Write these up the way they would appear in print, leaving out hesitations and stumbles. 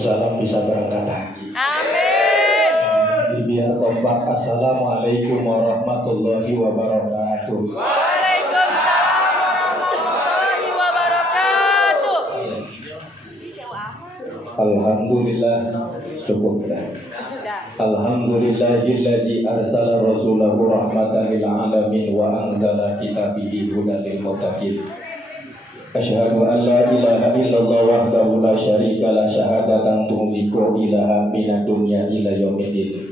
Salam bisa berangkat haji. Amin. Biar kompak. Assalamualaikum warahmatullahi wabarakatuh. Waalaikumsalam warahmatullahi wabarakatuh. Alhamdulillah. Cukup dah. Alhamdulillahilladzi arsala rasulahu rahmatan lil alamin wa anzala kitabihi hudan lil muttaqin. Asyhadu an la ilaha illallah wahdahu la syarika la syahadatan tuziku ilaha minad dunya ila yaumiddin.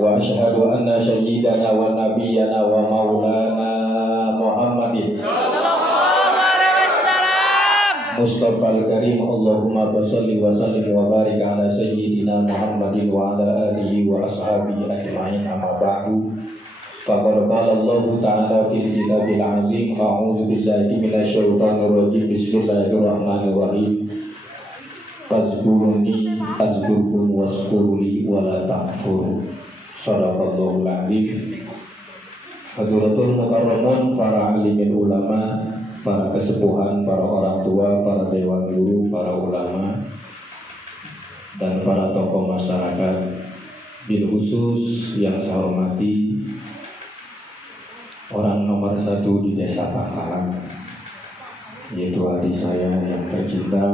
Wa asyhadu anna sayyidana wa nabiyyana wa maulana Muhammadin Mustafal Karim. Allahumma basalli wa sallim wa barik ala sayyidina Muhammadin wa ala alihi wa ashabihi ajma'in, amma ba'du. Faqad qala Allah ta'ala fil kitabil azim, a'udzu billahi minasy syaithanir rajim, bismillahirrahmanirrahim. Fazkuruni azkurkum washkuruli wa la takfuru. Shadaqallahul azim. Hadratul mukarramun, para alimin ulama, para kesepuhan, para orang tua, para dewan guru, para ulama, dan para tokoh masyarakat. Bil khusus yang saya hormati orang nomor 1 di Desa Pangkalan, yaitu adik saya yang tercinta,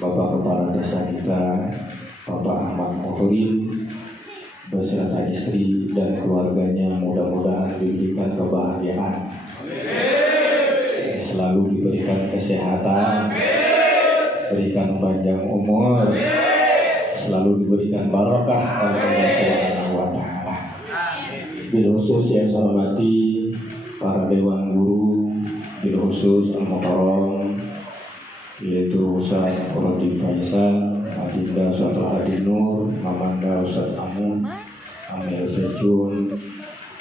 Bapak Kepala Desa kita, Bapak Ahmad Muhrim, beserta istri dan keluarganya. Mudah-mudahan diberikan kebahagiaan, selalu diberikan kesehatan, berikan panjang umur, selalu diberikan barokah oleh Allah Subhanahu wa Ta'ala. Bil khusus yang saya hormati para dewan guru, bil khusus al-mukarram, yaitu Ustaz Rodi Faisal, Adinda Ustaz Hadi Nur, Mamanda Ustaz Amun, Amir Sejun,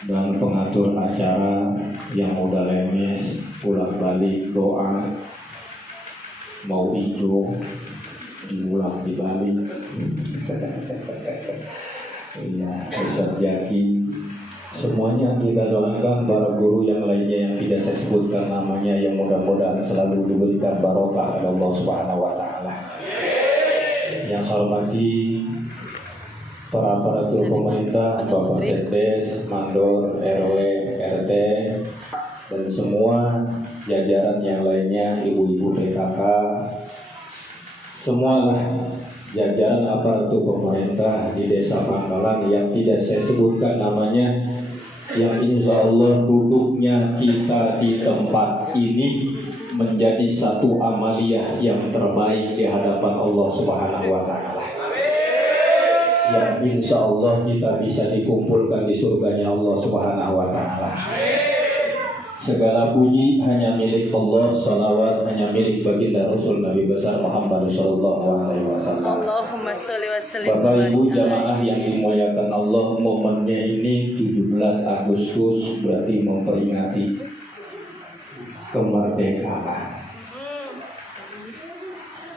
dan pengatur acara yang udah lemes, pulang balik doa, mau hijau, diulang dibalik. Ya, Ustaz Jaki, semuanya kita doakan. Para guru yang lainnya yang tidak saya sebutkan namanya, yang mudah-mudahan selalu diberikan barokah oleh Allah Subhanahu wa Ta'ala. Yang saya hormati para aparatur pemerintah, Bapak Sekdes, Mandor, RW, RT, dan semua jajaran yang lainnya, ibu-ibu PKK, semualah jajaran aparatur pemerintah di Desa Pangkalan yang tidak saya sebutkan namanya, yang insya Allah duduknya kita di tempat ini menjadi satu amaliyah yang terbaik di hadapan Allah Subhanahu wa Ta'ala, yang insya Allah kita bisa dikumpulkan di surganya Allah Subhanahu wa Ta'ala. Segala puji hanya milik Allah, salawat hanya milik baginda Rasul Nabi besar Muhammad sallallahu alaihi wasallam. Allahumma sholli wa sallim. Bapak Ibu jamaah yang dimuliakan Allah, momennya ini 17 Agustus berarti memperingati kemerdekaan.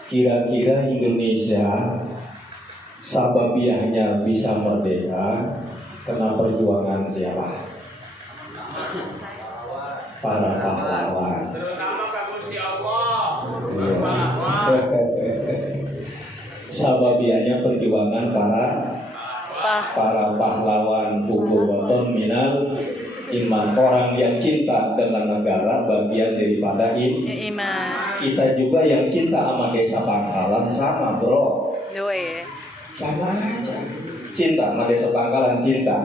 Kira-kira Indonesia sababiahnya bisa merdeka karena perjuangan siapa? Para pahlawan. Terutama Gusti Allah. Sababiannya perjuangan para pahlawan. Ukhuwatun minal iman. Orang yang cinta dengan negara bagian daripada iman. Kita juga yang cinta sama Desa Pangkalan sama, bro. Sama aja. Cinta sama Desa Pangkalan, cinta.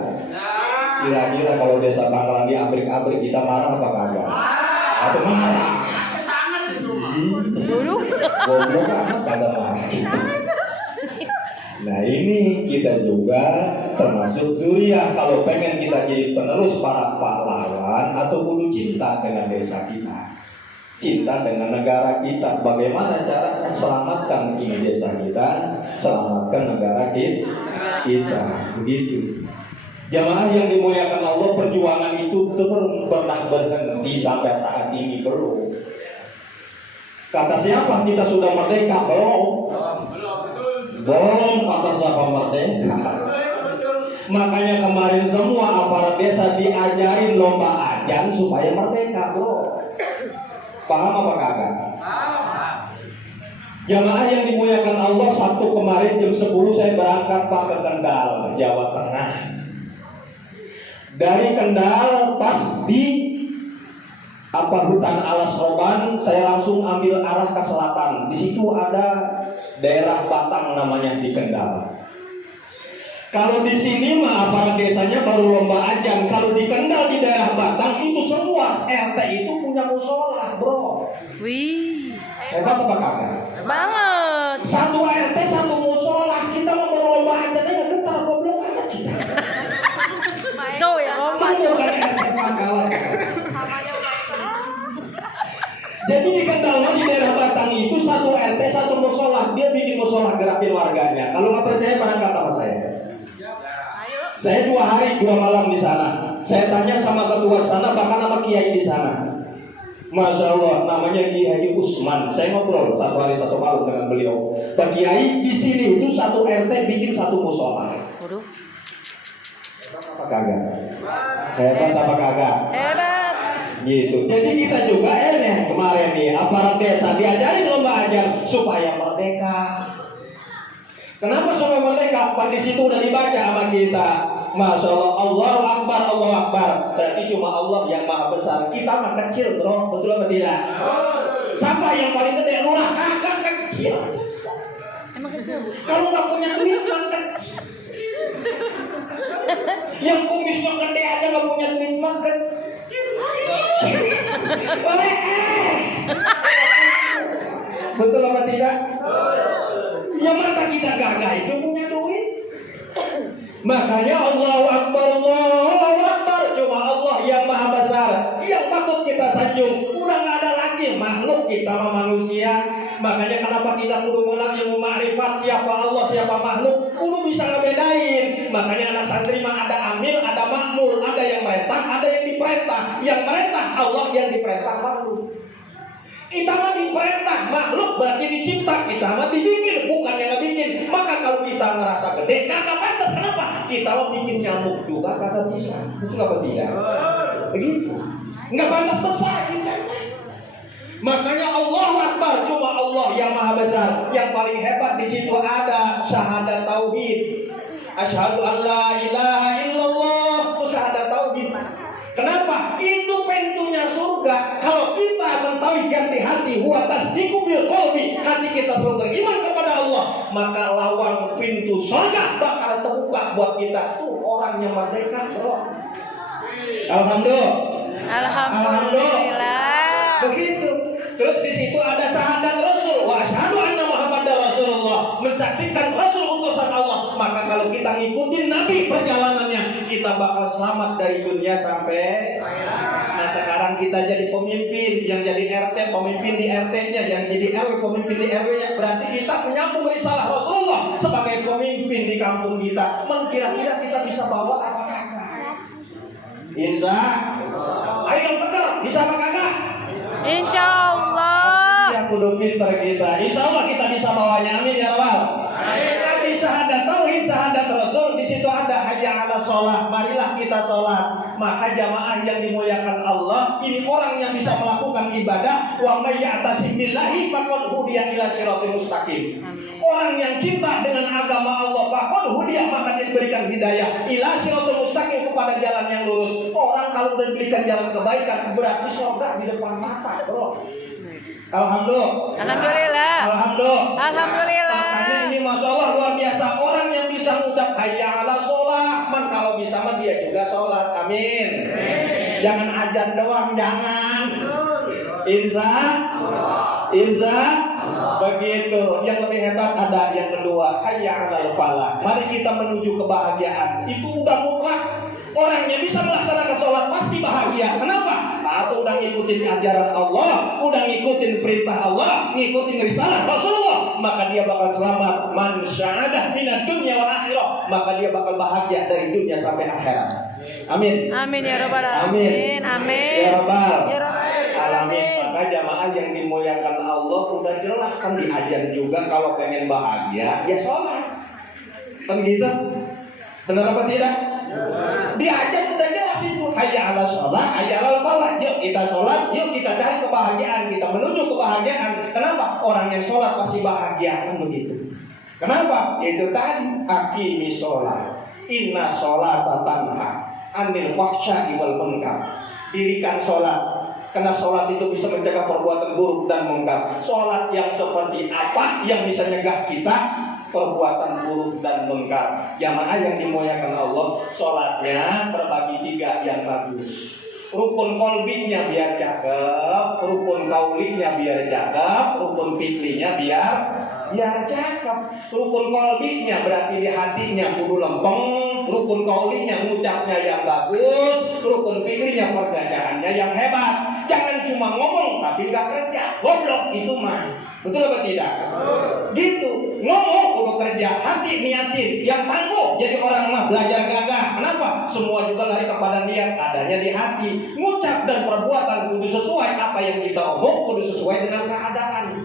Kira-kira kalau Desa Pangkalan di abrik-abrik kita marah apa kagak? Atau marah? Sangat itu mah. Dulu. Goblok amat pada marah. Nah ini kita juga termasuk duriah. Kalau pengen kita jadi penerus para pahlawan, atau kudu cinta dengan desa kita, cinta dengan negara kita. Bagaimana caranya selamatkan ini desa kita, selamatkan negara kita. Begitu. Jamaah yang dimuliakan Allah, perjuangan itu belum pernah berhenti sampai saat ini, belum. Kata siapa kita sudah merdeka? Belum. Belum kata siapa merdeka. Makanya kemarin semua aparat desa diajarin lomba ajan supaya merdeka, bro. Paham apa kagak? Jamaah yang dimuliakan Allah, 1 kemarin jam 10 saya berangkat Pak ke Kendal, Jawa Tengah. Dari Kendal pas di hutan Alas Roban, saya langsung ambil arah ke selatan. Di situ ada daerah Batang namanya di Kendal. Kalau di sini mah aparat desanya baru lomba ajan. Kalau di Kendal di daerah Batang itu semua RT itu punya musola, bro. Wih, Hebat apa kagak? banget. Satu RT satu musola, kita mau berlomba ajan aja getar goblok aja kita. Tuh ya lompat. Kamu bukan RT pangkalan. Jadi di Kendal di daerah Batang itu satu RT satu musola, dia bikin musola gerakin warganya. Kalau nggak percaya berangkat sama saya. Saya 2 hari 2 malam di sana. Saya tanya sama ketua sana, bahkan sama kiai di sana. Masya Allah, namanya Kiai Usman. Saya ngobrol 1 hari 1 malam dengan beliau. Pak Kiai di sini itu satu RT bikin satu musola. Waduh, Hebat apa kagak? Hebat apa kagak? hebat. Gitu. Jadi kita juga nih kemarin nih aparat desa diajarin lomba ajar supaya merdeka. Kenapa supaya merdeka? Di situ udah dibaca sama kita. Masya Allah, Allahu Akbar, Allahu Akbar. Berarti cuma Allah yang maha besar. Kita mah kecil, bro. Betul apa tidak? Siapa yang paling gede? Lurah kagak kecil. Emang kecil. Kalau nggak punya duit mah kecil. Yang kumisnya gede aja nggak punya duit mah kecil. Betul apa tidak? Yang mata kita gagah itu punya duit. Makanya Allahu Akbar, Allahu Akbar. Cuma Allah yang maha besar, yang patut kita sanjung. Udah nggak ada lagi makhluk kita sama manusia. Makanya kenapa kita kudu mengenal ilmu ma'rifat siapa Allah, siapa makhluk. Kudu bisa ngebedain. Makanya anak santri mah ada amir, ada makmur, ada yang merintah, ada yang diperintah. Yang merintah Allah, yang diperintah makhluk. Kita mah diperintah, makhluk berarti dicipta. Kita mah dibikin, bukan yang ngebikin. Maka kalau kita ngerasa gede, kagak pantas. Kenapa? Kita mah bikin nyamuk juga kagak bisa. Betul apa tidak? Begitu. Nggak pantas besar kita. Makanya Allahu Akbar, cuma Allah yang maha besar. Yang paling hebat di situ ada syahadat tauhid. Asyhadu an la ilaha illallah, itu syahadat tauhid. Kenapa? Itu pintunya surga. Kalau kita mentauhidkan di hati, huwa tasdiqu bil qalbi, hati kita selalu beriman kepada Allah, maka lawang pintu surga bakal terbuka buat kita. Tuh orangnya merdeka, bro. Alhamdulillah. Alhamdulillah. Begitu. Terus di situ ada syahadat Rasul, wa asyhadu anna Muhammadar Rasulullah, mensaksikan Rasul utusan Allah. Maka kalau kita ngikutin Nabi perjalanannya, kita bakal selamat dari dunia sampai akhirat. Nah sekarang kita jadi pemimpin, yang jadi RT pemimpin di RT-nya, yang jadi RW pemimpin di RW-nya. Berarti kita menyambung risalah Rasulullah sebagai pemimpin di kampung kita. Kira-kira kita bisa bawa apa kagak? Insya Allah. Ayo yang betul, bisa apa kagak? Insya Allah. Yang kudu pintar kita. Insya Allah kita bisa bawanya. Amin ya Rabbal. Nanti syahadat tauhid, syahadat Rasul, di situ ada hayya 'alas shalah. Marilah kita sholat. Maka jamaah yang dimuliakan Allah, ini orang yang bisa melakukan ibadah. Wa may ya'tasim billahi faqad hudiya ila siratal mustaqim. Orang yang cinta dengan agama Allah, faqad hudiya, maka dia diberikan hidayah ila siratal mustaqim, kepada jalan yang lurus. Orang kalau udah diberikan jalan kebaikan, berarti surga di depan mata, bro. Alhamdulillah. Alhamdulillah. Alhamdulillah. Alhamdulillah. Makanya ini masya Allah luar biasa. Orang yang bisa mengucap hayya 'alas shalah, man kalau bisa mah dia juga sholat. Amin. Jangan ajan doang, jangan. Insya begitu. Yang lebih hebat ada yang kedua, hayya 'alal falah. Mari kita menuju kebahagiaan. Itu udah mutlak. Orang yang bisa melaksanakan sholat pasti bahagia. Kenapa? Atau udah ngikutin ajaran Allah, udah ngikutin perintah Allah, ngikutin risalah Rasulullah, maka dia bakal selamat. Man sya'adah minad dunya wal akhirah, maka dia bakal bahagia dari dunia sampai akhirat. Amin. Amin ya Rabbal alamin. Amin. Ya Rabbal Ya Rabbal alamin. alamin. Maka jamaah yang dimuliakan Allah udah jelas kan diajar juga kalau pengen bahagia ya sholat. Kan gitu? Benar apa tidak? Diajar udah jelas itu. Hayya 'alas shalah, hayya 'alal falah. Yuk kita sholat, yuk kita cari kebahagiaan, kita menuju kebahagiaan. Kenapa? Orang yang sholat pasti bahagia, kan begitu. Kenapa? Itu tadi aqimi sholat. Inna sholata tanha anil fahsya'i wal munkar. Dirikan sholat, karena sholat itu bisa mencegah perbuatan buruk dan munkar. Sholat yang seperti apa yang bisa mencegah kita perbuatan buruk dan munkar? Jamaah yang dimuliakan Allah, sholatnya terbagi 3 yang bagus. Rukun kolbinya biar cakep, rukun kaulinya biar cakep, rukun fiklinya biar cakep. Rukun kolbinya berarti di hatinya kudu lempeng, rukun kaulinya ngucapnya yang bagus, rukun fiklinya pergajaannya yang hebat. Jangan cuma ngomong tapi nggak kerja, goblok itu mah. Betul apa tidak? Gitu, ngomong kudu kerja, hati niatin, yang tangguh jadi orang mah belajar gagah. Kenapa? Semua juga lari kepada niat, adanya di hati. Ngucap dan perbuatan kudu sesuai, apa yang kita omong kudu sesuai dengan keadaan.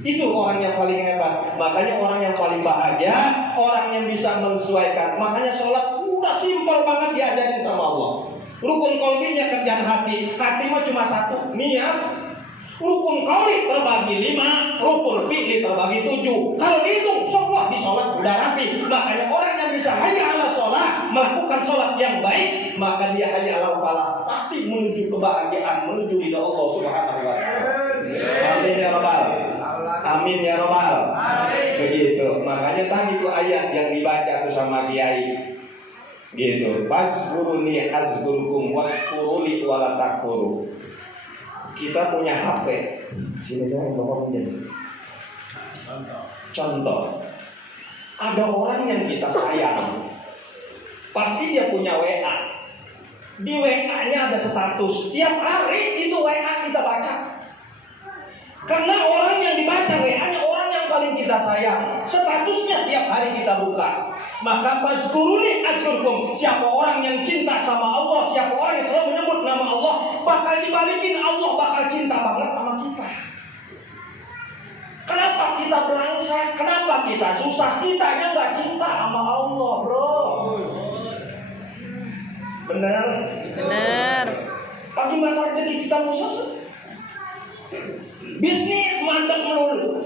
Itu orang yang paling hebat. Makanya orang yang paling bahagia, orang yang bisa menyesuaikan. Makanya sholat udah simpel banget diajarin sama Allah. Rukun kolbinya kerjaan hati, hati mah cuma 1, niat. Rukun kauli terbagi 5, rukun fi'li terbagi 7. Kalau dihitung semua di sholat udah rapi. Makanya orang yang bisa hayya ala sholat, melakukan sholat yang baik, maka dia hayya ala falah, pasti menuju kebahagiaan, menuju ridha Allah Subhanahu wa ta'ala. Amin ya rabbal. Amin ya rabbal. Begitu. Makanya tadi itu ayat yang dibaca tuh sama kiai. Gitu. Fazkuruni azkurkum waskuruli wala takfuru. Kita punya HP. Sini saya bapak pinjam. Contoh. Ada orang yang kita sayang. Pasti dia punya WA. Di WA-nya ada status. Tiap hari itu WA kita baca. Karena orang yang dibaca WA-nya orang yang paling kita sayang. Statusnya tiap hari kita buka. Maka fazkuruni azkurkum. Siapa orang yang cinta sama Allah, siapa orang yang selalu menyebut nama Allah, bakal dibalikin Allah bakal cinta banget sama kita. Kenapa kita belangsa? Kenapa kita susah? Kitanya nggak cinta sama Allah, bro. Bener? Benar. Bagaimana rezeki kita muses? Bisnis mandek melulu.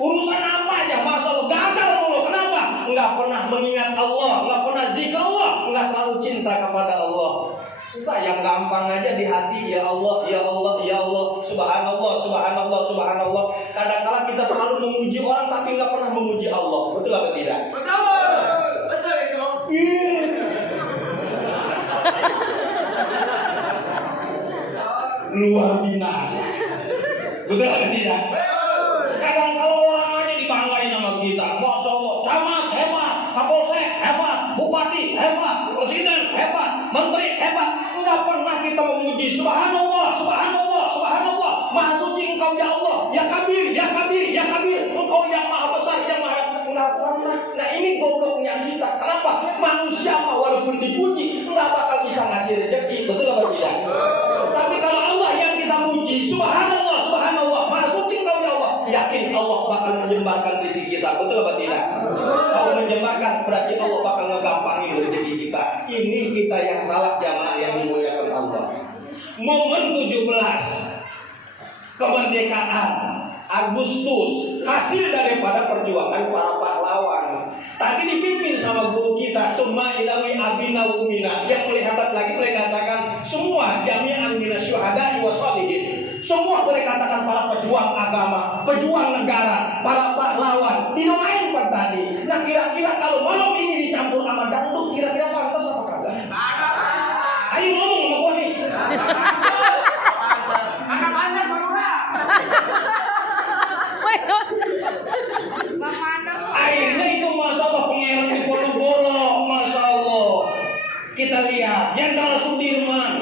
Urusan apa aja masalah gagal mulu. Kenapa? Nggak pernah mengingat Allah, nggak pernah zikir Allah, nggak selalu cinta kepada Allah. Udah yang gampang aja di hati, ya Allah, ya Allah, ya Allah, subhanallah, subhanallah, subhanallah. Kadang-kala kita selalu memuji orang tapi nggak pernah memuji Allah. Betul apa tidak? Betul. Betul itu. Luar binasa. Betul apa tidak? Kadang kalau orang aja dibanggain sama kita, masya Allah, camat hebat, kapolsek hebat, bupati hebat, presiden hebat, menteri hebat. Enggak pernah kita memuji subhanallah, subhanallah, subhanallah. Maha suci engkau ya Allah, ya kabir, ya kabir, ya kabir. Engkau yang maha besar, yang maha. Enggak pernah. Nah ini gobloknya kita. Kenapa? Manusia mah walaupun dipuji enggak bakal bisa ngasih rezeki. Betul apa tidak? Tapi kalau Allah yang kita puji, subhanallah, subhanallah, maha suci engkau ya Allah, yakin Allah bakal menjembarkan rezeki kita. Betul apa tidak? Kalau menjembarkan berarti Allah bakal ngegampangin rezeki kita. Ini kita yang salah, jamaah yang dimuliakan Allah. Momen 17 kemerdekaan Agustus, hasil daripada perjuangan para pahlawan. Tadi dipimpin sama guru kita, summa ilawi abina wa umina. Yang boleh hebat lagi boleh katakan semua jami'an minasyuhada'i wa sholihin. Semua boleh katakan para pejuang agama, pejuang negara, para pahlawan. Didoain per tadi. Nah kira-kira kalau malam ini dicampur sama dangdut, kira-kira pantas apa kagak? Ayo ngomong sama gua nih. Anak-anak Manura. Akhirnya itu Masya Allah pengeran di Ponorogo, Masya Allah. Kita lihat Jenderal Sudirman,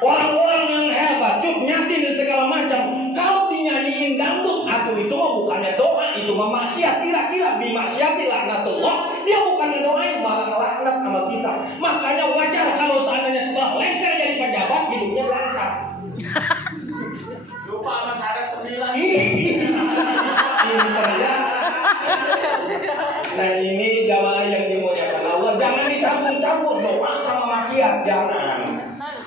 orang-orang yang hebat, Cut Nyatin dan segala macam. Kalau dinyanyiin dangdut, aduh itu mah bukannya doa, itu mah maksiat. Kira-kira bimaksiati laknatullah, dia bukan ngedoain malah ngelaknat sama kita. Makanya wajar kalau seandainya setelah lengser jadi pejabat, hidupnya langsar. Lupa sama syarat 9. Nah ini jamaah yang dimuliakan Allah, jangan dicampur-campur doa sama maksiat, jangan.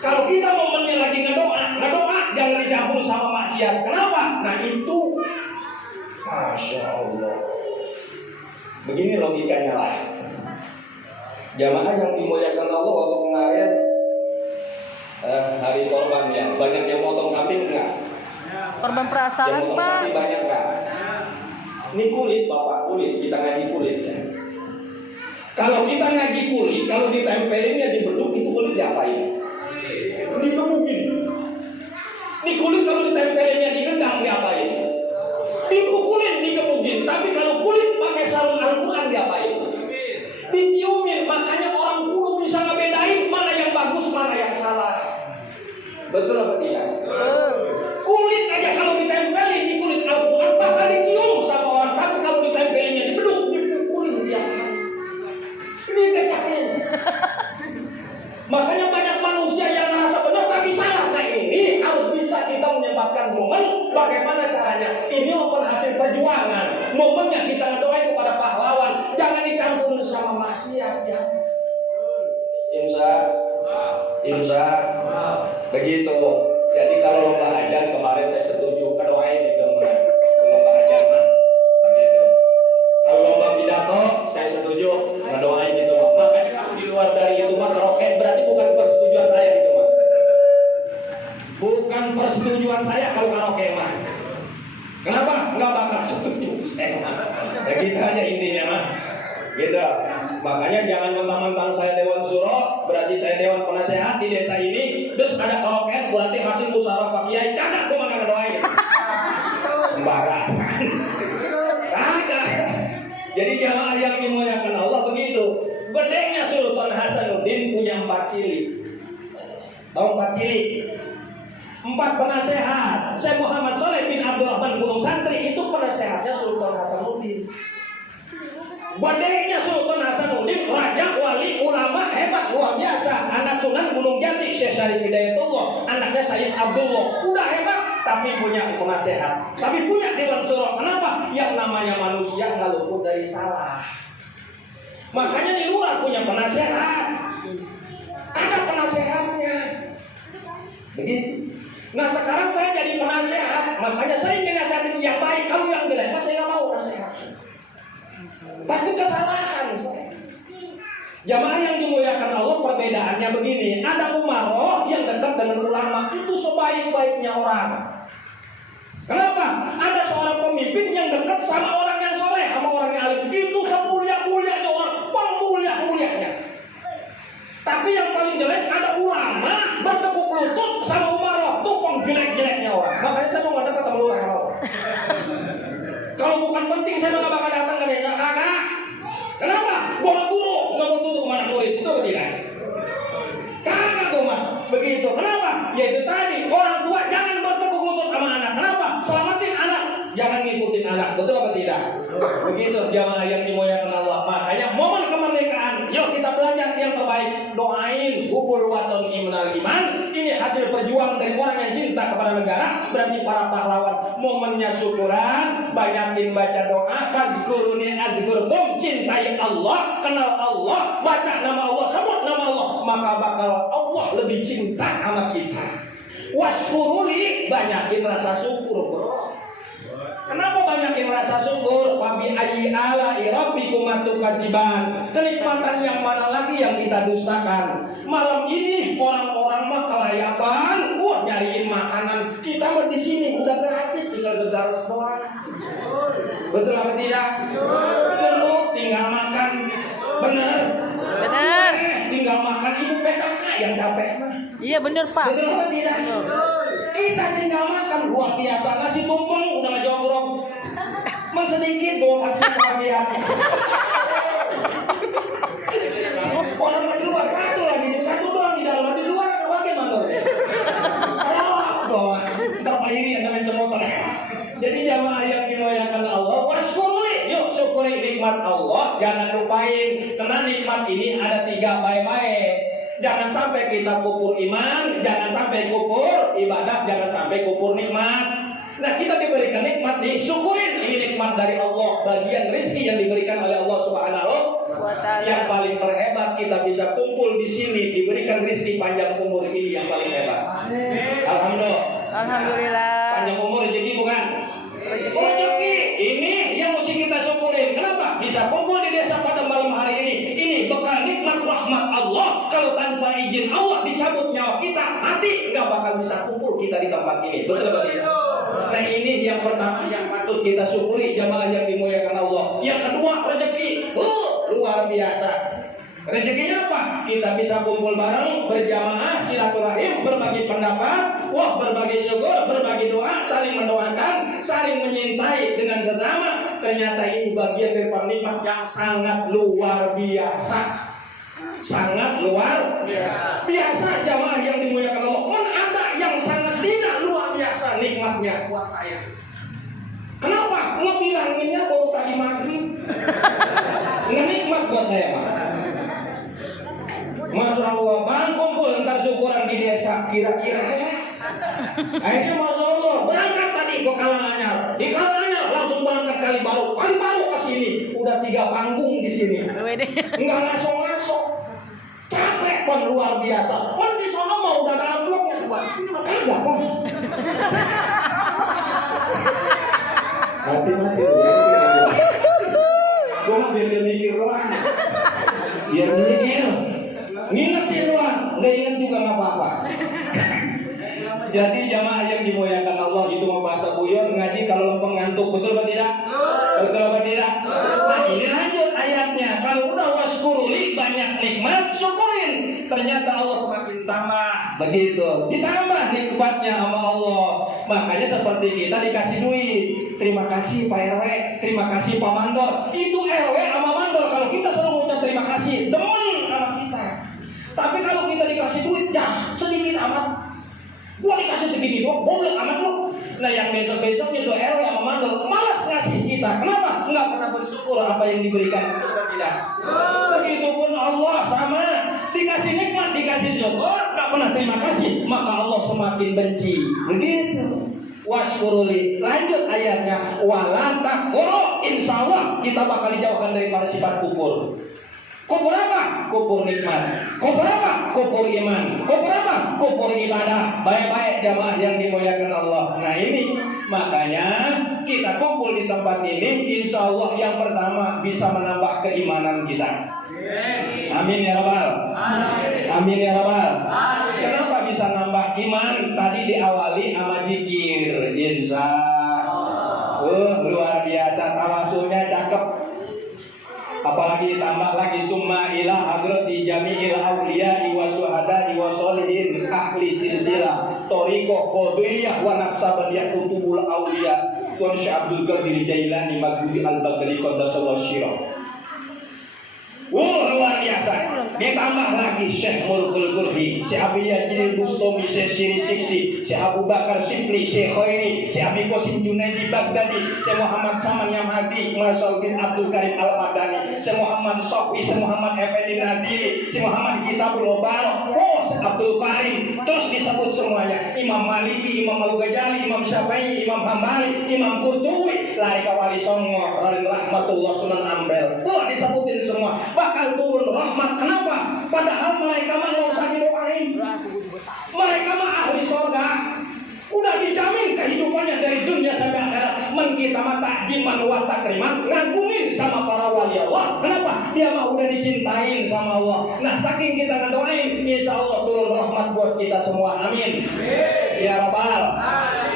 Kalau kita momennya lagi ngedoa, jangan dicampur sama maksiat. Kenapa? Nah itu, Masya Allah. Begini logikanya lah. Jamaah yang dimuliakan Allah waktu kemarin hari korban ya, banyak yang motong kambing enggak? Korban Yang perasaan, motong Pak. sapi banyak enggak? Ini kulit Bapak, kulit, kita ngaji kulit ya. Kalau kita ngaji kulit, kalau ditempelinnya di beduk, itu kulit diapain? Dikebukin. Ini kulit kalau ditempelinnya di gendang diapain? Dipukulin, dikebukin. Tapi kalau kulit pakai sarung Al-Quran diapain? Diciumin. Makanya orang kudu bisa ngebedain mana yang bagus, mana yang salah. Betul apa tidak? Kulit aja kalau ditempelin di kulit Al-Quran bakal dicium sama orang. Tapi kalau ditempelinnya di beduk kulit diapain? Ini kecapin. Makanya banyak manusia yang merasa benar tapi salah. Nah ini harus bisa kita menyempatkan momen. Bagaimana caranya? Ini bukan hasil perjuangan. Momennya kita ngedoain kepada pahlawan. Jangan dicampur sama maksiat ya. Insya begitu. Jadi kalau lomba ajar kemarin saya setuju. Ngedoain itu lomba ajar mah. Begitu. Kalau lomba pidato saya setuju. Ngedoain itu mah. Makanya kalau di luar dari itu mah karaoke berarti bukan persetujuan saya itu mah. Bukan persetujuan saya kalau karaoke mah. Kenapa? Nggak bakal setuju. Begitu aja intinya mah. Gitu. Makanya jangan mentang-mentang saya Dewan Suro, berarti saya Dewan Penasehat di desa ini. Terus ada karaoke berarti hasil musyawarah kiai. Kagak, cuma nggak doain. Sembarangan. Kagak. Jadi jamaah yang dimuliakan Allah begitu. Gedenya Sultan Hasanuddin punya 4 cilik. Tahu 4 cilik? 4 penasehat. Syekh Muhammad Shaleh bin Abdurrahman Gunung Santri itu penasehatnya Sultan Hasanuddin. Gedenya Sultan Hasanuddin, raja, wali, ulama hebat luar biasa. Anak Sunan Gunung Jati Syekh Syarif Hidayatullah, anaknya Sayyid Abdullah, udah hebat. Tapi punya penasehat, tapi punya Dewan Suro. Kenapa? Yang namanya manusia nggak luput dari salah. Makanya di luar punya penasehat, ada penasehatnya. Begitu. Nah sekarang saya jadi penasehat, makanya saya ingin nasihatin yang baik. Kalau yang jelek, saya nggak mau nasihat. Takut kesalahan saya. Jamaah yang dimuliakan Allah, perbedaannya begini. Ada umaroh yang dekat dengan ulama, itu sebaik-baiknya orang. Kenapa? Ada seorang pemimpin yang dekat sama orang yang soleh, sama orang yang alim. Itu semulia-mulianya orang, pemulia-mulianya. Tapi yang paling jelek ada ulama bertekuk lutut sama umaroh, itu jelek-jeleknya orang. Makanya saya mau dekat sama orang. Kalau bukan penting saya nggak bakal datang ke desa. Kakak, kenapa? Gua nggak guru, nggak mau tutup mana murid. Itu apa tidak? Kakak tuh mah begitu. Kenapa? Ya itu tadi, orang tua jangan bertekuk lutut sama anak. Kenapa? Selamatin anak, jangan ngikutin anak. Betul apa tidak? Begitu jamaah yang dimuliakan Allah. Makanya momen kemerdekaan, yuk kita belajar yang terbaik. Doain hubul waton imanal iman. Ini hasil perjuangan dari orang yang cinta kepada negara. Berarti para pahlawan. Momennya syukuran, banyakin baca doa. Fazkuruni azkurkum, cintai Allah, kenal Allah, baca nama Allah, sebut nama Allah, maka bakal Allah lebih cinta sama kita. Waskuruli, banyakin rasa syukur, bro. Kenapa banyakin rasa syukur? Wabi ayyi ala'i rabbikum tukadziban. Kenikmatan yang mana lagi yang kita dustakan? Malam ini orang-orang mah kelayapan, nyariin makanan. Kita mah di sini udah gratis, tinggal gegares doang. Betul apa tidak? Betul, tinggal makan. Bener? Bener. Tinggal makan, ibu PKK yang capek mah. Iya bener, Pak. Betul apa tidak? Kita tinggal makan, luar biasa. Nasi tumpeng udah ngejogrok. Man sedikit gue kasih kebagian. Orang di luar satu lagi, satu doang di dalam, di luar wakil mandor. Bawa ntar Pak Iri yang namanya motor. Jadi jamaah yang dimuliakan Allah, waskuruli, yuk syukuri nikmat Allah, jangan lupain. Karena nikmat ini ada 3 baik-baik. Jangan sampai kita kupur iman, jangan sampai kupur ibadah, jangan sampai kupur nikmat. Nah kita diberikan nikmat nih, syukurin. Ini nikmat dari Allah, bagian rezeki yang diberikan oleh Allah Subhanahu wa Ta'ala. Yang paling terhebat kita bisa kumpul di sini, diberikan rezeki panjang umur, ini yang paling hebat. Alhamdulillah. Panjang umur rezeki bukan? Rezeki ini yang mesti kita syukurin. Kenapa? bisa kumpul di desa pada malam hari ini bekal nikmat rahmat Allah. Kalau tanpa izin Allah dicabut nyawa kita, mati, nggak bakal bisa kumpul kita di tempat ini. Betul apa tidak? Nah ini yang pertama yang patut kita syukuri jamaah yang dimuliakan Allah. Yang kedua rezeki, luar biasa. Rezekinya apa? Kita bisa kumpul bareng, berjamaah, silaturahim, berbagi pendapat, berbagi syukur, berbagi doa, saling mendoakan, saling menyintai dengan sesama. Ternyata ini bagian dari nikmat yang sangat luar biasa. Sangat luar biasa jamaah yang dimuliakan Allah. Ada yang sangat tidak luar biasa nikmatnya buat saya. Kenapa? Ngebilanginnya baru tadi maghrib. Nggak nikmat buat saya, Pak. Masya Allah, bang kumpul ntar syukuran di desa kira-kira ya. Akhirnya Masya Allah berangkat tadi ke Karanganyar. Di Karanganyar langsung berangkat kali baru ke sini. Udah 3 panggung di sini. Enggak ngaso-ngaso. Capek pun luar biasa. Pun di sono mau udah ada amplopnya tuh, di sini mah kagak pun. Mati-mati gua biar dia mikir doang. Biar mikir. Ngingetin lah, nggak inget juga nggak apa-apa. Jadi jamaah yang dimuliakan Allah itu membahasa buyon ngaji kalau lempeng ngantuk, betul apa tidak? Betul apa tidak? Nah ini lanjut ayatnya. Kalau udah waskuruli banyak nikmat, syukurin. Ternyata Allah semakin tambah. Begitu. Ditambah nikmatnya sama Allah. Makanya seperti kita dikasih duit. Terima kasih Pak RW, terima kasih Pak Mandor. Itu RW sama Mandor. Kalau kita selalu ngucap terima kasih, demen sama kita. Tapi kalau kita dikasih duit, ya sedikit amat. Gua dikasih segini doang, bodoh amat lu. Nah yang besok-besoknya tuh RW sama Mandor malas ngasih kita. Kenapa? Nggak pernah bersyukur apa yang diberikan. Betul tidak? Begitupun Allah sama. Dikasih nikmat, dikasih syukur, nggak pernah terima kasih, maka Allah semakin benci. Begitu. Waskuruli. Lanjut ayatnya. Wala takfuru. Insya Allah kita bakal dijauhkan daripada sifat kufur. Kufur apa? Kufur nikmat. Kufur apa? Kufur iman. Kufur apa? Kufur ibadah. Baik-baik jamaah yang dimuliakan Allah. Nah ini makanya kita kumpul di tempat ini, insya Allah yang pertama bisa menambah keimanan kita. Amin ya Rabbal. Amin ya Rabbal. Kenapa bisa nambah iman? Tadi diawali sama zikir. Insya luar biasa, tawasulnya cakep. Apalagi ditambah lagi summa ila hadrati jami'il awliya wa syuhada wa sholihin ahli silsilah thariqah qadiriyah wa naqsabandiyah kutubul awliya Tuan Syekh Abdul Qadir Jailani Maghribi Al-Baghdadi qaddasallahu syirah. Luar biasa. Ditambah lagi Syekh Mulkul Qurhi, Syekh Abi Yazid Bustami, Syekh Siri Siksi, Syekh Abu Bakar Sibli, Syekh Khairi, Syekh Abi Qasim Junaidi Baghdadi, Syekh Muhammad Saman Yamhadi, Masal bin Abdul Karim Al-Madani, Syekh Muhammad Sofi, Syekh Muhammad Effendi Naziri, Syekh Muhammad Kitabul Mubarak, Syekh Abdul Karim. Terus disebut semuanya. Imam Maliki, Imam Al-Ghazali, Imam Syafi'i, Imam Hambali, Imam Qurtubi, lari ke Wali Songo, rahmatullah Sunan Ampel. Disebutin semua. Bakal turun rahmat. Kenapa? Padahal mereka mah nggak usah didoain. Mereka mah ahli surga. Udah dijamin kehidupannya dari dunia sampai akhirat. Men kita mah takjiman wa takriman, ngagungin sama para wali Allah. Kenapa? Dia mah udah dicintain sama Allah. Nah saking kita ngedoain, insya Allah turun rahmat buat kita semua. Amin. Ya Rabbal.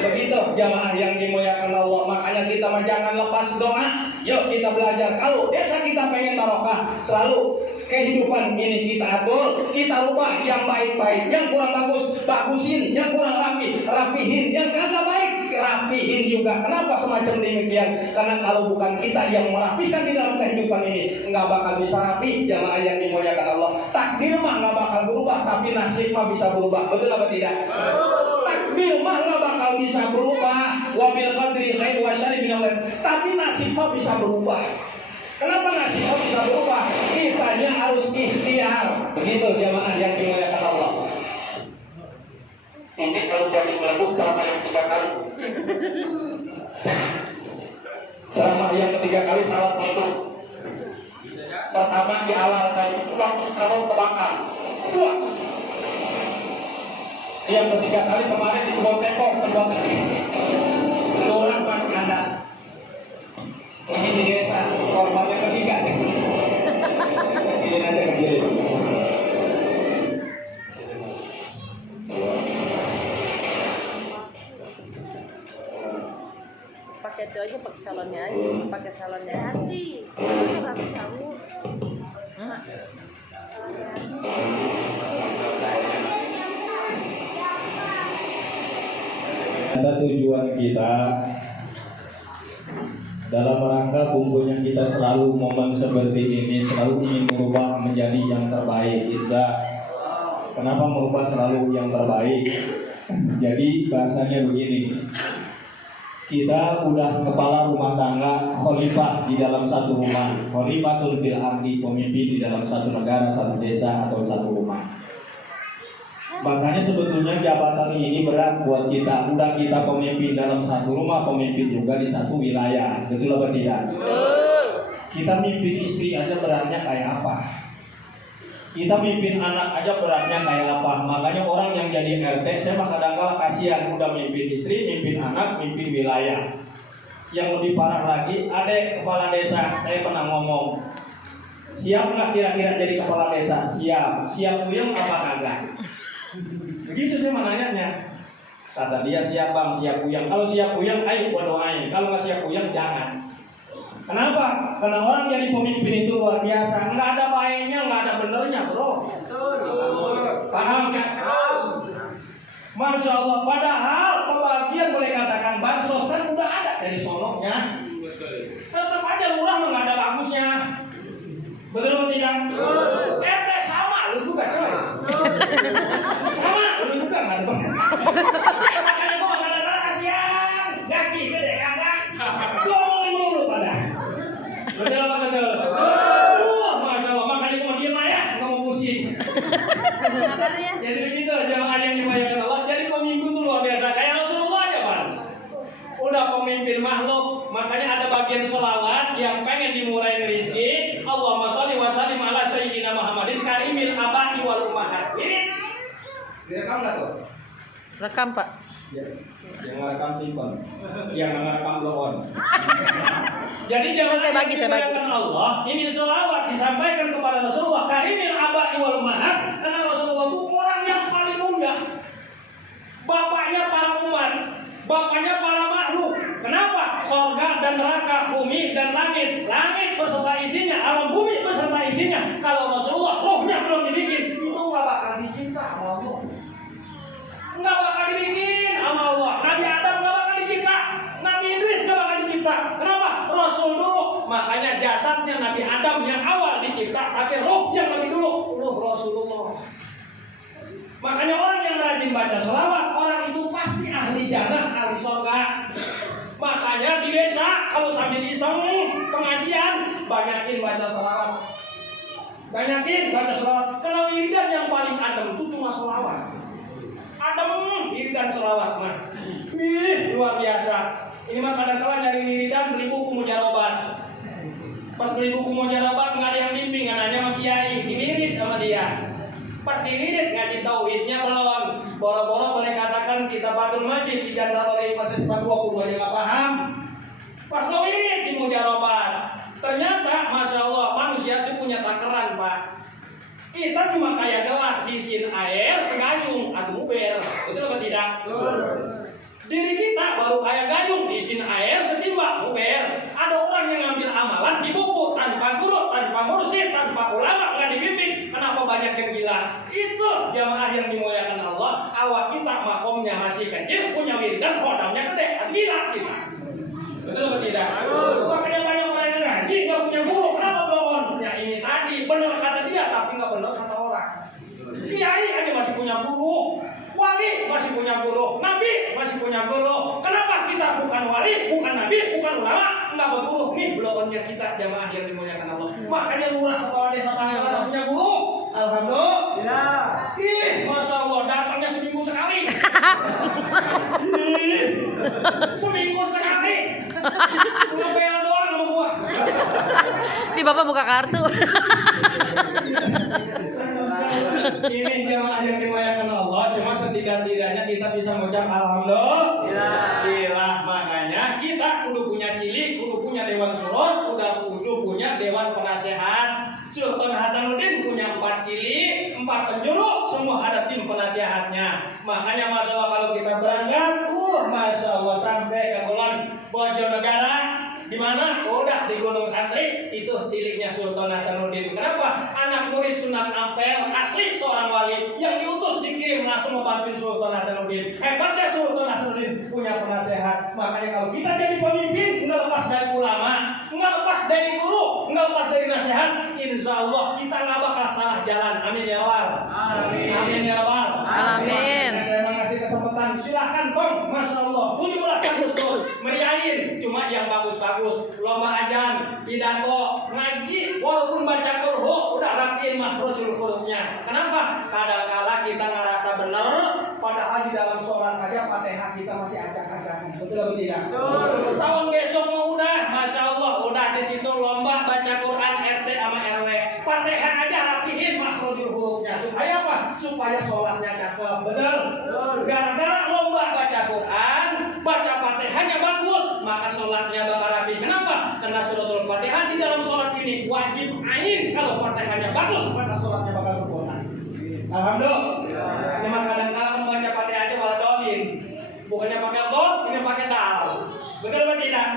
Begitu jamaah yang dimuliakan Allah. Makanya kita mah jangan lepas doa. Yuk kita belajar. Kalau desa kita pengen barokah, selalu kehidupan ini kita atur, kita rubah yang baik-baik, yang kurang bagus bagusin, yang kurang rapihin, yang kagak baik rapihin juga. Kenapa semacam demikian? Karena kalau bukan kita yang merapikan di dalam kehidupan ini, nggak bakal bisa rapi. Jamaah yang dimuliakan Allah. Takdir mah nggak bakal berubah, tapi nasib mah bisa berubah. Betul apa tidak? Takdir mah nggak bakal bisa berubah. Wabil qadri khair wa syarri minallah. Tapi nasib mah bisa berubah. Kenapa nasib mah bisa berubah? Kitanya harus ikhtiar. Begitu jamaah yang dimuliakan Allah. Ini kalau jadi meletup ceramah yang 3 kali. Ceramah yang ketiga kali salah meletup. Pertama di alar saya itu langsung sarung kebakar. Yang ketiga kali kemarin di kebun teko kedua kali. Lurah Mas Anda. Ini di desa korbannya ketiga salonnya aja, pakai salonnya. Hati, nggak bisa bu. Ada tujuan kita dalam rangka kumpulnya kita selalu momen seperti ini, selalu ingin merubah menjadi yang terbaik. Kenapa merubah selalu yang terbaik? Jadi bahasanya begini, kita udah kepala rumah tangga, khalifah di dalam satu rumah, khalifatul fil ardi, pemimpin di dalam satu negara, satu desa atau satu rumah. Makanya sebetulnya jabatan ini berat buat kita. Udah kita pemimpin dalam satu rumah, pemimpin juga di satu wilayah. Betul apa tidak? Kita mimpin istri aja beratnya kayak apa? Kita mimpin anak aja beratnya kayak apa? Makanya orang yang jadi RT, saya mah kadang-kala kasihan. Udah mimpin istri, mimpin anak, mimpin wilayah. Yang lebih parah lagi, adek kepala desa, saya pernah ngomong, siap nggak kira-kira jadi kepala desa? Siap. Siap uyung apa kagak? Begitu saya menanyanya. Kata dia, siap bang, siap uyang. Kalau siap uyang, ayo gua doain. Kalau nggak siap uyang, jangan. Kenapa? Karena orang jadi pemimpin itu luar biasa. Nggak ada baiknya, nggak ada benernya, bro. Paham? Masya Allah. Padahal pembagian boleh katakan bansos kan udah ada dari sononya. Tetap aja lurah nggak ada bagusnya. Betul atau tidak? RT sama, lu juga coy. Sama, lu juga nggak ada bener. Makanya gua nggak ada kasihan. Gaji gede kagak. Gua ngomongin dulu pada. Betul apa betul? Masya Allah. Makanya gua diam aja, nggak mau pusing. Jadi begitu jamaah yang dimuliakan Allah. Jadi pemimpin itu luar biasa. Kayak Rasulullah aja Pak. Udah pemimpin makhluk, makanya ada bagian selawat yang pengen dimurahin rezeki. Allahumma sholli wa sallim ala sayyidina Muhammadin karimil abadi wal ummahat. Ini direkam nggak tuh? Rekam Pak. Ya. Yang ngerekam simpan, yang ngerekam blow on. Jadi jangan dimuliakan Allah. Ini selawat disampaikan kepada Rasulullah karimil abadi wal ummahat. Karena Rasulullah itu orang yang paling mulia. Bapaknya para umat. Bapaknya para makhluk. Kenapa? Sorga dan neraka, bumi dan langit. Langit beserta isinya, alam bumi beserta isinya. Kalau Rasulullah rohnya belum dibikin, itu nggak bakal dicinta sama Allah. Nggak bakal dibikin sama Allah. Nabi Adam nggak bakal dicipta. Nabi Idris nggak bakal dicipta. Kenapa? Rasul dulu. Makanya jasadnya Nabi Adam yang awal dicipta, tapi roh yang lebih dulu. Roh Rasulullah. Makanya orang yang rajin baca selawat, orang itu pasti ahli jannah, ahli surga. Makanya di desa kalau sambil iseng pengajian, banyakin baca selawat. Banyakin baca selawat. Kalau wiridan yang paling adem itu cuma selawat. Adem wiridan selawat mah. Luar biasa. Ini mah kadang-kadang nyari wiridan beli buku mujarobat. Pas beli buku mujarobat nggak ada yang bimbing, nanya sama kiai, diwirid sama dia. Pas diwirid ngaji tauhidnya belum. Boro-boro boleh katakan kita Fathul Majid di Jandarori masih 22 aja nggak paham. Pas ngewirid di mujarobat, ternyata masya Allah manusia itu punya takaran Pak. Kita cuma kayak gelas diisiin air segayung, aduh muber, betul apa tidak? Diri kita baru kayak gayung diisiin air setimbang muber. Ada orang yang ngambil amalan di buku tanpa guru, tanpa mursyid, tanpa ulama, nggak dibimbing. Kenapa banyak yang gila? Itu jamaah yang dimuliakan Allah. Awak kita makomnya masih kecil, punya wiridan, kodamnya gede, gila kita. Betul atau tidak? Makanya banyak orang yang ngaji nggak punya guru. Kenapa belum? Ya ini tadi benar kata dia, tapi nggak benar kata orang. Kiai aja masih punya guru. Wali masih punya guru, nabi masih punya guru. Kenapa kita bukan wali, bukan nabi, bukan ulama, nggak berguru? Nih beloknya kita jamaah yang dimuliakan Allah. Makanya lurah kepala desa Pangkalan punya guru. Alhamdulillah. Masya Allah datangnya seminggu sekali. Seminggu sekali. Ngepel doang sama gua. Ini Bapak buka kartu. Ini jamaah yang dimuliakan Allah, cuma setidak-tidaknya kita bisa mengucap alhamdulillah. Makanya kita kudu punya cilik, kudu punya dewan suro, kudu punya dewan penasehat. Sultan Hasanuddin punya 4 cilik, 4 penjuru, semua ada tim penasehatnya. Makanya masya Allah kalau kita berangkat, masya Allah sampai ke Kulon Bojonegara, mana? Udah di Gunung Santri. Itu ciliknya Sultan Hasanuddin. Kenapa? Anak murid Sunan Ampel, asli seorang wali yang diutus dikirim langsung membantu Sultan Hasanuddin. Hebatnya Sultan Hasanuddin punya penasehat. Makanya kalau kita jadi pemimpin, nggak lepas dari ulama, nggak lepas dari guru, nggak lepas dari nasihat, insya Allah kita nggak bakal salah jalan. Amin ya Allah. Amin ya Allah. Amin. Saya mengasih kesempatan, silahkan Kong, Masya Allah 17 Agustus meriahin, cuma yang bagus-bagus, lomba ajan, pidato, ngaji, walaupun baca Qur'an udah rapiin makhrajul hurufnya. Kenapa? Kadang-kala kita ngerasa benar, padahal di dalam sholat aja Fatihah kita masih acak-acakan. Betul atau tidak? Betul. Tahun besoknya udah, Masya Allah, udah di situ lomba baca Quran RT sama RW. Fatihah aja rapihin makhrajul hurufnya. Supaya apa? Supaya sholatnya cakep. Betul? Gara-gara lomba baca Quran, baca Fatihahnya bagus, maka sholatnya bakal rapi. Kenapa? Karena suratul Fatihah di dalam sholat ini wajib ain. Kalau Fatihahnya bagus, maka sholatnya bakal sempurna. Alhamdulillah. Cuma kadang-kadang membaca Fatihah aja malah dolin. Bukannya pakai dol, ini pakai dal. Betul apa tidak?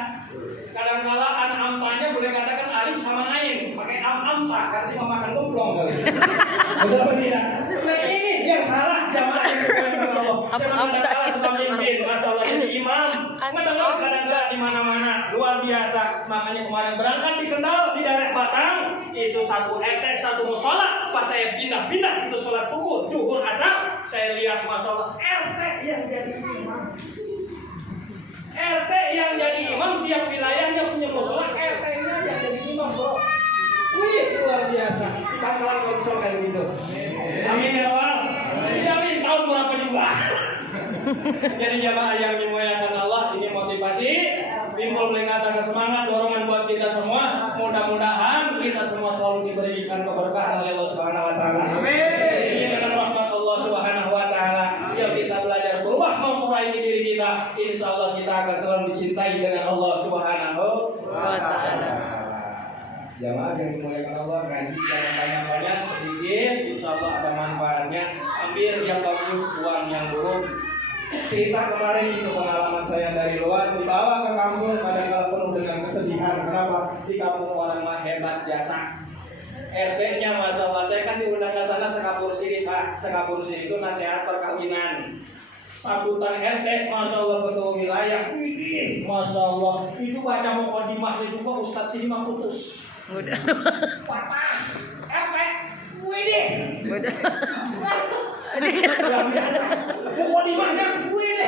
Kadang-kala an-amtanya boleh katakan alif sama ain, pakai am-amta, karena dia memakan gomblong kali. Betul apa tidak? Nah ini yang salah jamaah yang diperlukan Allah. Saya kadang-kala suka mimpin, masalah jadi imam, ngedengar kadang-kala di mana-mana, luar biasa. Makanya kemarin berangkat di Kendal, di daerah Batang, itu satu etek, satu musola. Pas saya pindah-pindah itu sholat subuh, zuhur, asar, saya lihat masalah RT yang jadi imam. RT yang jadi imam, tiap wilayahnya punya musola, RT-nya yang jadi imam, bro. Wih, luar biasa. Bakalan kalau bisa kayak gitu. Amin ya Allah. Dijamin tahun berapa juga. Jadi jamaah yang dimuliakan Allah, ini motivasi, timbul mengatakan semangat, dorongan buat kita semua. Mudah-mudahan kita semua selalu diberikan keberkahan oleh Allah Subhanahu Wa Taala. Amin. Ini dengan rahmat Allah Subhanahu Wa Taala. Yuk kita belajar berubah memperbaiki diri kita. Insya Allah kita akan selalu dicintai dengan Allah Subhanahu Wa Taala. Jamaah yang dimuliakan Allah, ngaji jangan banyak-banyak, sedikit, insya Allah ada manfaatnya. Ambil yang bagus, buang yang buruk. Cerita kemarin itu pengalaman saya dari luar, dibawa ke kampung, kadang-kadang penuh dengan kesedihan. Kenapa? Di kampung orang mah hebat jasa. RT-nya Masya Allah, saya kan diundang ke sana sekapur siri Pak. Sekapur siri itu nasihat perkawinan. Sambutan RT, Masya Allah ketua wilayah, wih, Masya Allah, itu baca mukadimahnya juga Ustadz sini mah putus. Udah. Patah, RT, wih, Udah. mukadimahnya, wih.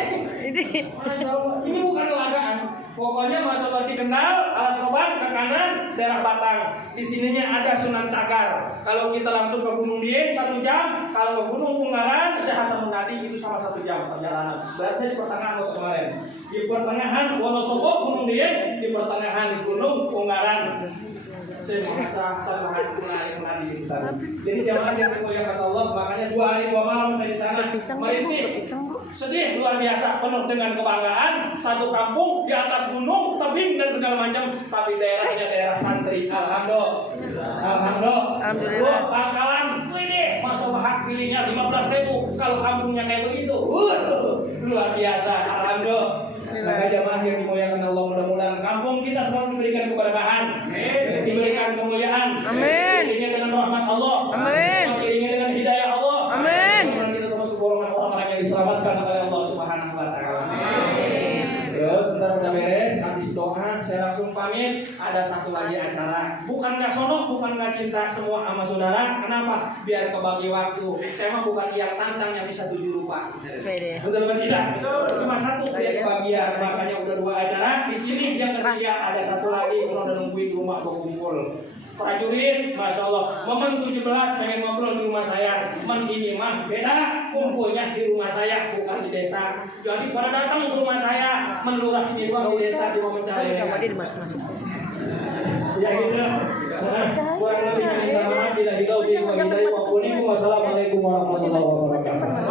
Ini. Masya Allah, ini bukan lagaan. Pokoknya Masya Allah di Kendal, Alas Roban, ke kanan, daerah Batang. Di sininya ada Sunan Cagar. Kalau kita langsung ke Gunung Dieng 1 jam, kalau ke Gunung Ungaran, Syekh Hasan Munadi itu sama 1 jam perjalanan. Berarti saya di pertengahan waktu kemarin. Di pertengahan Wonosobo, Gunung Dieng, di pertengahan Gunung Ungaran. Saya merasa sangat menarik. Jadi jamaah yang dimuliakan Allah, makanya 2 hari 2 malam saya di sana. Merintih, sedih luar biasa, penuh dengan kebanggaan. Satu kampung di atas gunung, tebing dan segala macam, tapi daerahnya daerah santri. Alhamdulillah. Bakalan, wih, Masya Allah hak pilihnya 15.000. Kalau kampungnya kayak begitu, luar biasa. Alhamdulillah. Maka jamaah yang dimuliakan Allah, mudah-mudahan kampung kita selalu diberikan keberkahan, diberikan kemuliaan, diiringi dengan rahmat Allah, diiringi dengan hidayah Allah. Mudah-mudahan kita termasuk golongan orang-orang yang diselamatkan oleh Allah Subhanahu Wa Taala. Terus sebentar udah beres, habis doa saya langsung pamit. Ada satu lagi acara, bukan gak sono, bukan gak cinta semua sama saudara. Kenapa? Biar kebagi waktu. Saya mah bukan yang santang yang bisa 7 rupa. Betul apa tidak? Cuma satu biar kebagian. Makanya udah 2 acara. Di sini yang ketiga ada satu lagi, kalau udah nungguin di rumah berkumpul. Prajurit, Masya Allah, momen 17 pengen ngobrol di rumah saya. Ini mah beda, kumpulnya di rumah saya, bukan di desa. Jadi pada datang ke rumah saya, menlurah sini doang di desa, di momen cari. Ya gitu. Kurang lebih kita tidak tahu di Wassalamualaikum warahmatullahi wabarakatuh.